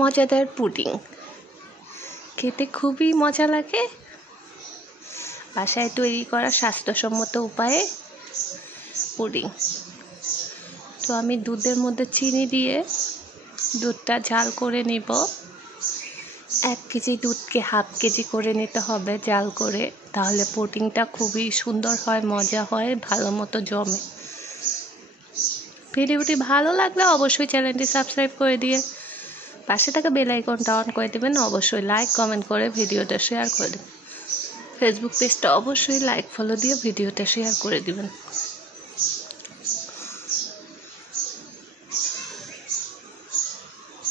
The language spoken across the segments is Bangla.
মজাদার পুডিং খেতে খুবই মজা লাগে। বাসায় তৈরি করা স্বাস্থ্যসম্মত উপায়ে পুডিং। তো আমি দুধের মধ্যে চিনি দিয়ে দুধটা জাল করে নিব। 1 কেজি দুধকে হাফ কেজি করে নিতে হবে জাল করে, তাহলে পুডিংটা খুবই সুন্দর হয়, মজা হয়, ভালো মতো জমে। ভিডিওটি ভালো লাগলে অবশ্যই চ্যানেলটি সাবস্ক্রাইব করে দিয়ে পাশে থাকা বেল আইকনটা অন করে দেবেন। অবশ্যই লাইক কমেন্ট করে ভিডিওটা শেয়ার করে দেবেন। ফেসবুক পেজটা অবশ্যই লাইক ফলো দিয়ে ভিডিওটা শেয়ার করে দিবেন।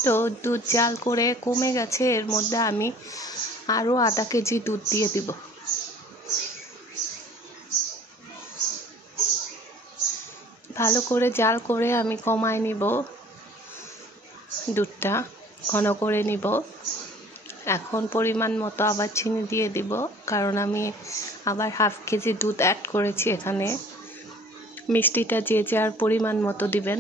তো দুধ জাল করে কমে গেছে, এর মধ্যে আমি আরও আধা কেজি দুধ দিয়ে দিব। ভালো করে জাল করে আমি কমায় নিব, দুধটা ঘন করে নিব। এখন পরিমাণ মতো আবার চিনি দিয়ে দিব, কারণ আমি আবার হাফ কেজি দুধ অ্যাড করেছি এখানে। মিষ্টিটা যে যার পরিমাণ মতো দিবেন।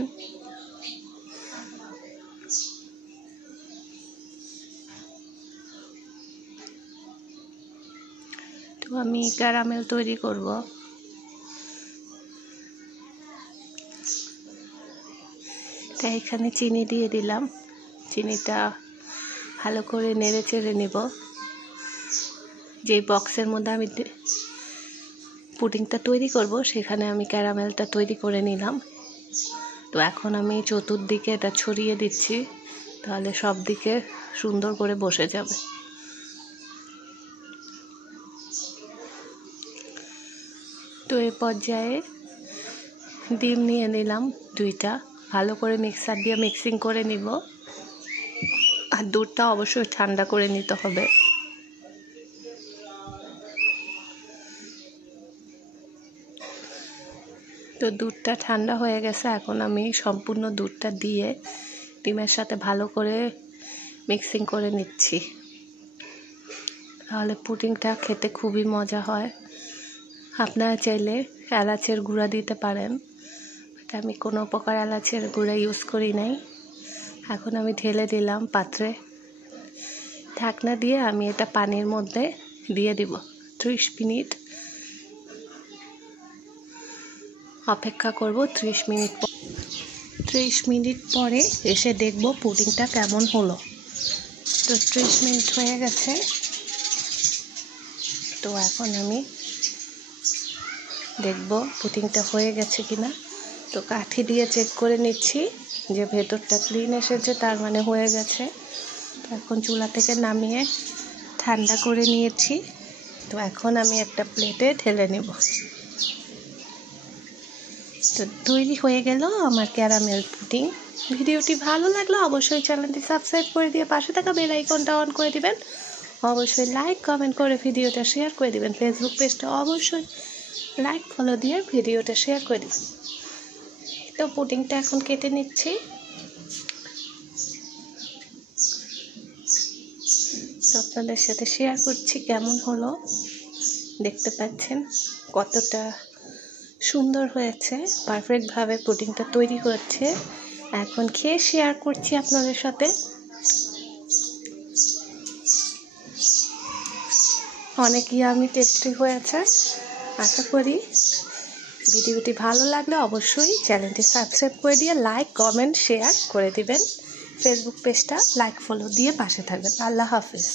তো আমি ক্যারামেল তৈরি করব। তাই এখানে চিনি দিয়ে দিলাম। চিনিটা ভালো করে নেড়ে চেড়ে নিব। যে বক্সের মধ্যে আমি পুডিংটা তৈরি করব সেখানে আমি ক্যারামেলটা তৈরি করে নিলাম। তো এখন আমি চতুর্দিকে এটা ছড়িয়ে দিচ্ছি, তাহলে সব দিকে সুন্দর করে বসে যাবে। তো এই পর্যায়ে ডিম নিয়ে নিলাম 2টা, ভালো করে মিক্সার দিয়ে মিক্সিং করে নিব। আর দুধটা অবশ্যই ঠান্ডা করে নিতে হবে। তো দুধটা ঠান্ডা হয়ে গেছে, এখন আমি সম্পূর্ণ দুধটা দিয়ে ডিমের সাথে ভালো করে মিক্সিং করে নিচ্ছি। তাহলে পুডিংটা খেতে খুবই মজা হয়। আপনারা চাইলে এলাচের গুঁড়া দিতে পারেন, আমি কোনো প্রকার এলাচের গুঁড়া ইউজ করি নাই। এখন আমি ঢেলে দিলাম পাত্রে। ঢাকনা দিয়ে আমি এটা পানির মধ্যে দিয়ে দিব। 30 মিনিট অপেক্ষা করব। 30 মিনিট পরে এসে দেখব পুডিংটা কেমন হলো। তো 30 মিনিট হয়ে গেছে। তো এখন আমি দেখব পুডিংটা হয়ে গেছে কিনা। তো কাঠি দিয়ে চেক করে নিচ্ছি যে ভেতরটা ক্লিন এসেছে, তার মানে হয়ে গেছে। তো এখন চুলা থেকে নামিয়ে ঠান্ডা করে নিয়েছি। তো এখন আমি একটা প্লেটে ঢেলে নেব। তো তৈরি হয়ে গেল আমার ক্যারামেল পুডিং। ভিডিওটি ভালো লাগলে অবশ্যই চ্যানেলটি সাবস্ক্রাইব করে দিয়ে পাশে থাকা বেল আইকনটা অন করে দিবেন। অবশ্যই লাইক কমেন্ট করে ভিডিওটা শেয়ার করে দিবেন। ফেসবুক পেজটা অবশ্যই লাইক ফলো দিয়ে ভিডিওটা শেয়ার করে দিবেন। তো পুডিংটা এখন কেটে নিচ্ছি। আপনাদের সাথে শেয়ার করছি কেমন হলো। দেখতে পাচ্ছেন কতটা সুন্দর হয়েছে, পারফেক্টভাবে পুডিংটা তৈরি হচ্ছে। এখন খেয়ে শেয়ার করছি আপনাদের সাথে। অনেক ইয়ামি টেস্টি হয়েছে। আশা করি ভিডিওটি ভালো লাগলে অবশ্যই চ্যানেলটি সাবস্ক্রাইব করে দিয়ে লাইক কমেন্ট শেয়ার করে দিবেন। ফেসবুক পেজটা লাইক ফলো দিয়ে পাশে থাকবেন। আল্লাহ হাফেজ।